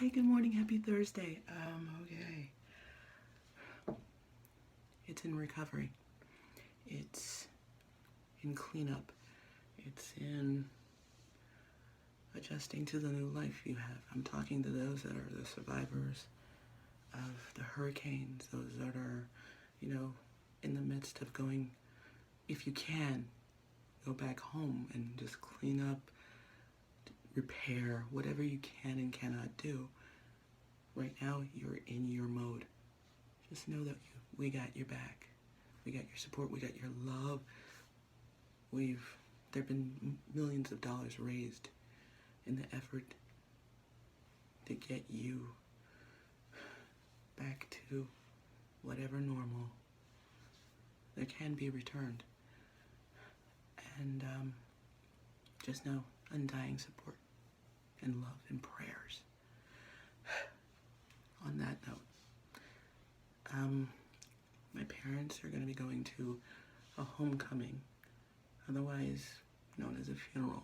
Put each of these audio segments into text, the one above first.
Hey, good morning. Happy Thursday. Okay. It's in recovery. It's in cleanup. It's in adjusting to the new life you have. I'm talking to those that are the survivors of the hurricanes, those that are, in the midst of going, if you can, go back home and just clean up, repair, whatever you can and cannot do. Right now, you're in your mode. Just know that we got your back. We got your support. We got your love. There've been millions of dollars raised in the effort to get you back to whatever normal there can be returned. And just know undying support and love and prayers. On that note, my parents are going to be going to a homecoming, otherwise known as a funeral.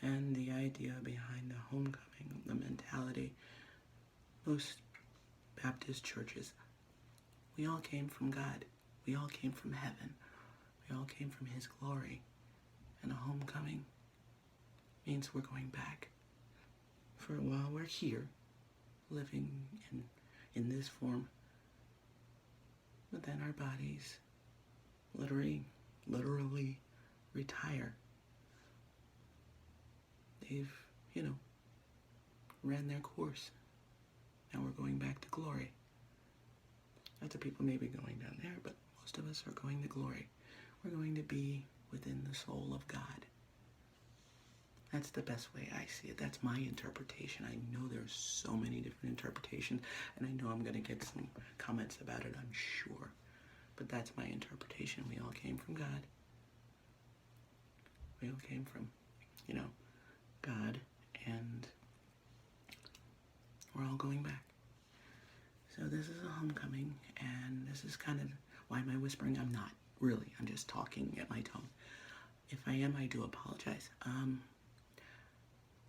And the idea behind the homecoming, the mentality, most Baptist churches, we all came from God. We all came from heaven. We all came from His glory. And a homecoming means we're going back. For a while we're here, living in this form, but then our bodies literally retire. They've, ran their course. Now we're going back to glory. Lots of people may be going down there, but most of us are going to glory. We're going to be within the soul of God. That's the best way I see it. That's my interpretation. I know there's so many different interpretations, and I know I'm going to get some comments about it, I'm sure. But that's my interpretation. We all came from God. We all came from, God, and we're all going back. So this is a homecoming, and this is kind of, why am I whispering? I'm not, really. I'm just talking at my tone. If I am, I do apologize.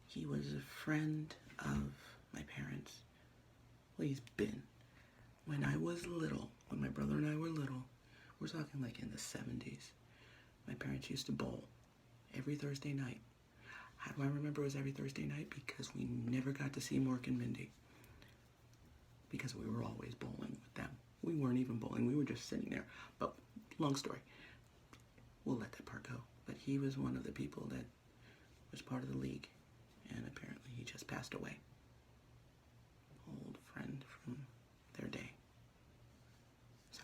He was a friend of my parents. Well, he's been. When I was little, when my brother and I were little, we're talking like in the 70s, my parents used to bowl every Thursday night. How do I remember it was every Thursday night? Because we never got to see Mork and Mindy. Because we were always bowling with them. We weren't even bowling. We were just sitting there. But long story. We'll let that part go. But he was one of the people that was part of the league. And apparently he just passed away. Old friend from their day. So,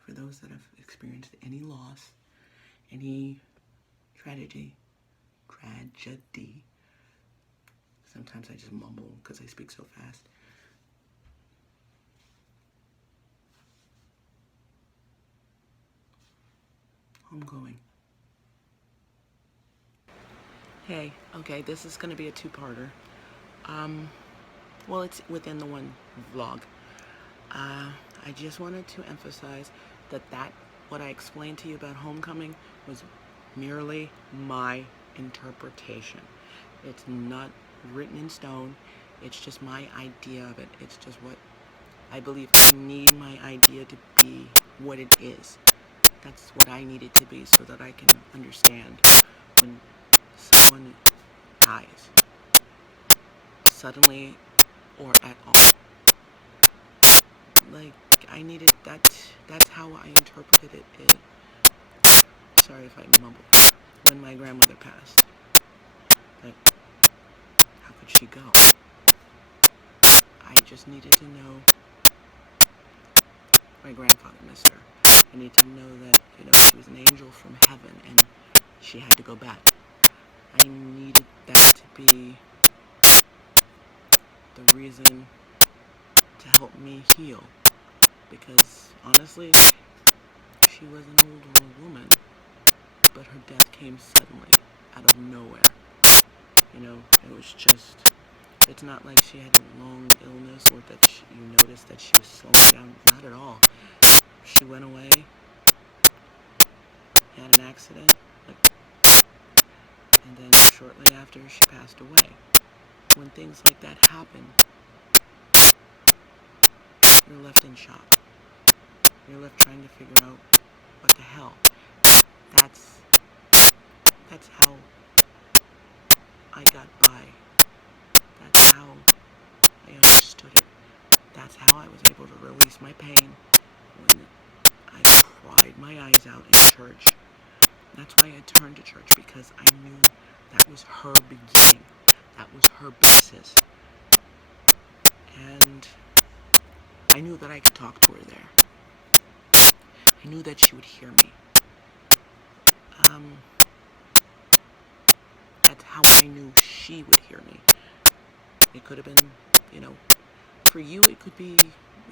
for those that have experienced any loss, any tragedy, sometimes I just mumble because I speak so fast. Homegoing. Hey, okay, this is going to be a two-parter. Well, it's within the one vlog. I just wanted to emphasize that what I explained to you about homecoming was merely my interpretation. It's not written in stone. It's just my idea of it. It's just what I believe. I need my idea to be what it is. That's what I need it to be so that I can understand when someone dies, suddenly or at all. Like, I needed that's how I interpreted it. Sorry if I mumble. When my grandmother passed, like, how could she go? I just needed to know my grandfather missed her. I need to know that, she was an angel from heaven and she had to go back. I needed that to be the reason to help me heal. Because, honestly, she was an older woman, but her death came suddenly, out of nowhere. It was just, it's not like she had a long illness or that you noticed that she was slowing down. Not at all. She went away, had an accident, and then shortly after, she passed away. when things like that happen, you're left in shock. You're left trying to figure out what the hell. That's how I got by. That's how I understood it. That's how I was able to release my pain when I cried my eyes out in church. That's why I turned to church, because I knew that was her beginning. That was her basis. And I knew that I could talk to her there. I knew that she would hear me. That's how I knew she would hear me. It could have been, for you it could be,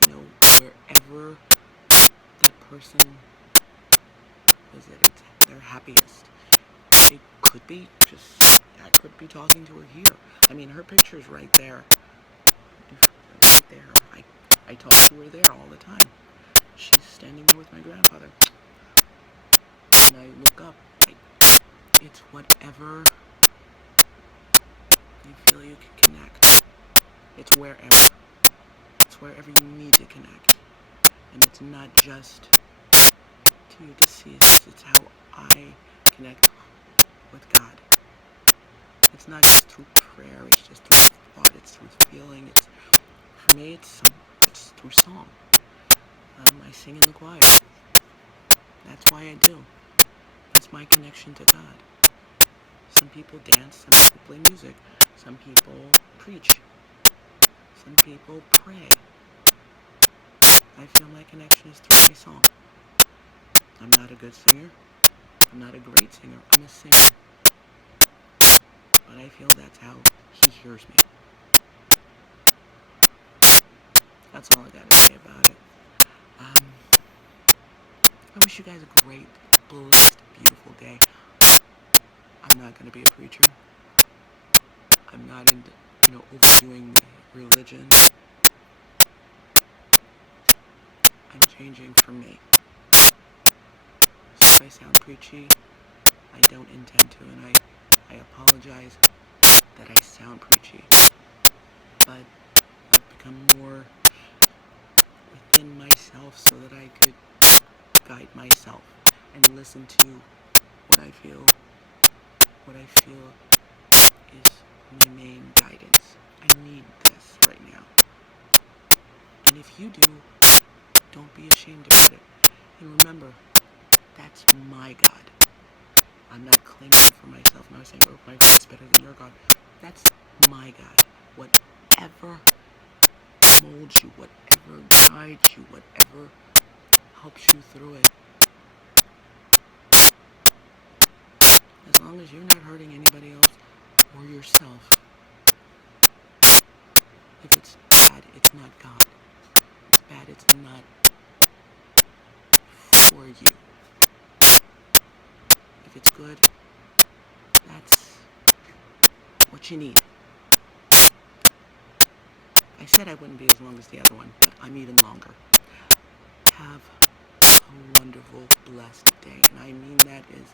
wherever that person is at their happiest. It could be I could be talking to her here. I mean, her picture's right there. Right there. I talk to her there all the time. She's standing there with my grandfather. And I look up. It's whatever you feel you can connect. It's wherever. It's wherever you need to connect. And it's not just to your deceased. It's how I connect with God. It's not just through prayer. It's just through thought. It's through feeling. For me, it's through song. I sing in the choir. That's why I do. That's my connection to God. Some people dance. Some people play music. Some people preach. Some people pray. I feel my connection is through my song. I'm not a good singer. I'm not a great singer. I'm a singer. But I feel that's how he hears me. That's all I gotta say about it. I wish you guys a great, blessed, beautiful day. I'm not gonna be a preacher. I'm not into, overdoing religion. I'm changing for me. So if I sound preachy, I don't intend to, and I apologize that I sound preachy. But I've become more within myself so that I could guide myself and listen to what I feel is my main guidance. I need this right now. And if you do, don't be ashamed about it. And remember, that's my God. I'm not claiming it for myself. I'm not saying, oh, my God's better than your God. That's my God. Whatever molds you, whatever guides you, whatever helps you through it. As long as you're not hurting anybody else or yourself. If it's bad, it's not God. If it's bad, it's not for you. If it's good, that's what you need. I said I wouldn't be as long as the other one, but I'm even longer. Have a wonderful, blessed day. And I mean that is